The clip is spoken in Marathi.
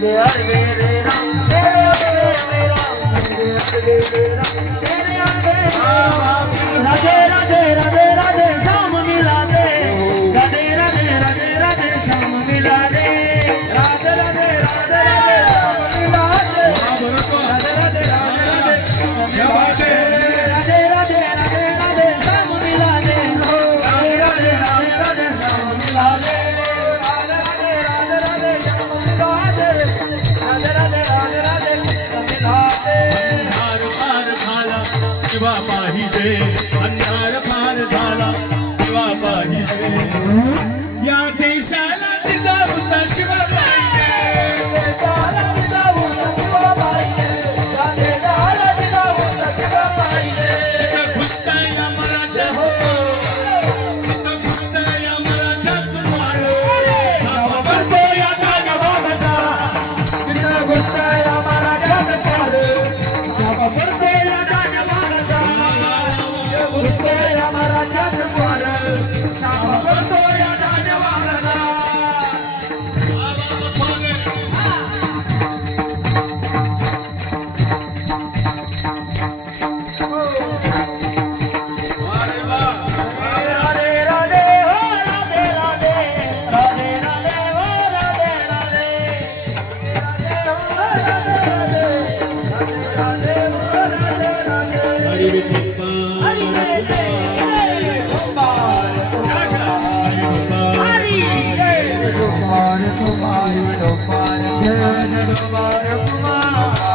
मेरे अरवे रे राम तेरे अरवे रे राम मेरे अरवे रे राम तेरे अरवे रे राम राधे राधे राधे राधे श्याम मिला दे राधे राधे राधे राधे श्याम मिला दे राधे राधे राधे राधे श्याम मिला दे राधे राधे राधे राधे क्या बात है राधे राधे राधे राधे श्याम मिला दे राधे राधे राधे राधे श्याम मिला दे राधे राधे राधे राधे श्याम मिला दे राधे राधे राधे राधे श्याम मिला दे अंधार पार झाला किंवा पाहिजे अंधार पार झाला किंवा पाहिजे या देशाला जिजाऊचा शिवा पाहिजे देशाला जिजाऊचा शिवा पाहिजे या देशाला जिजाऊचा शिवा पाहिजे तिथं घुसताय या मराठ्याचं तिथं घुसताय या मराठ्याचं वार नावा करतो या गाण्यावागता तिथं घुसताय मराठ्याचं पार छापा पडतोय या गाण्यावागता घुसतोय मराठ्याचं पार छापा पडतोय या गाण्यावागता राधे राधे हो राधे राधे राधे राधे हो राधे राधे राधे हो राधे राधे राधे हो राधे राधे हरी विठोबा हरी जय जय गोपाल हरी जय गोपाल गोपाल गोपाल जय जय गोपाल कुमार